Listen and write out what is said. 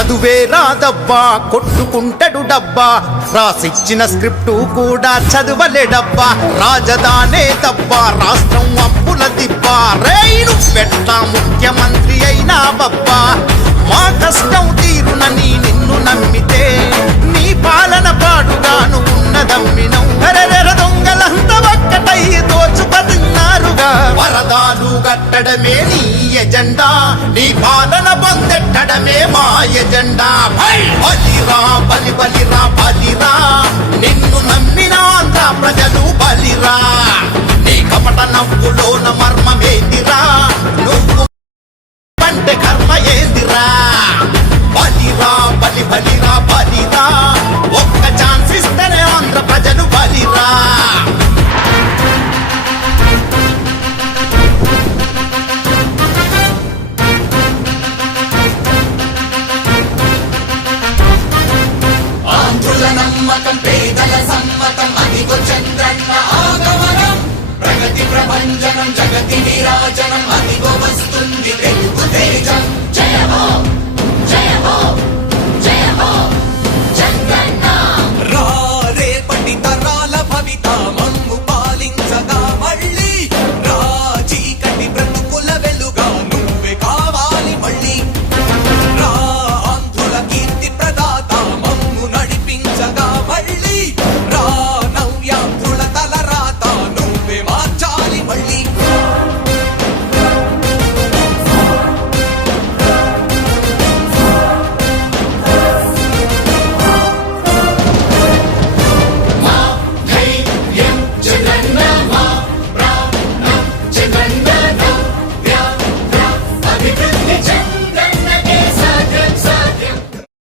చదువే రాదబ్బా కొట్టుకుంటాడు డబ్బా రాసిచ్చిన స్క్రిప్టు కూడా చదవలేడబ్బా రాజధానే తప్ప రాష్ట్రం అప్పుల దిబ్బా రైలు పెట్ట ముఖ్యమంత్రి అయినా బబ్బా మా కష్టం తీరునని నిన్ను నమ్మితే నీ పాలన పాడుగాను ఉన్నదమ్మినం దొంగలంతా ఒక్కటై దోచుకన్నారుగా వరదాలు కట్టడమే నీ ఎజెండా నీ పాలన పొందెట్టడమే మా ఎజెండా బలిరా బలి బలిరా బలిరా నిన్ను నమ్మిన ఆంధ్ర ప్రజలు బలిరా నీ కపట నవ్వులోన మర్మమేందిరా నువ్వు అంటే కర్మ ఏందిరా బలిరా బలి బలిరా బలిరా ఒక్క ఛాన్స్ ఇస్తేనే ఆంధ్ర ప్రజలు బలిరా ఆంధ్రుల నమ్మకం పేదల సమ్మతం అదిగో చంద్రన్న ఆగమనం ప్రగతి ప్రభంజనం జగతి విరాజనం అదిగో వస్తుంది తెలుగు తేజం జయమో